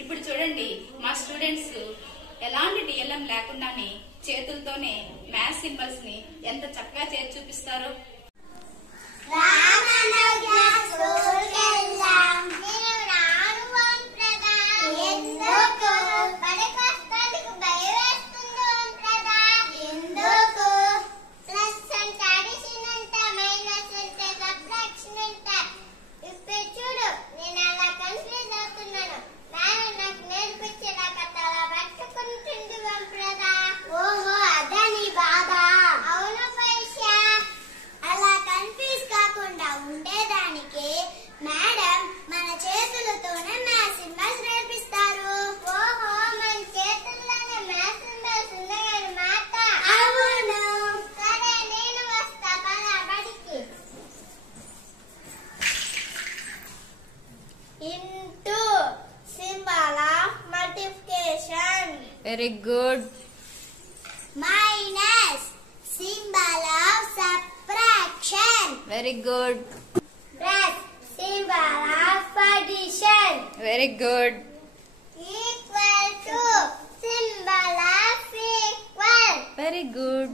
ఇప్పుడు చూడండి మా స్టూడెంట్స్ ఎలాంటి డిఎల్ఎం లేకుండానే చేతులతోనే మ్యాథ్స్ సింబల్స్ ని ఎంత చక్కగా చేసి చూపిస్తారో. Into symbol of multiplication. Very good. Minus symbol of subtraction. Very good. Plus symbol of addition. Very good. Equal to symbol of equal. Very good.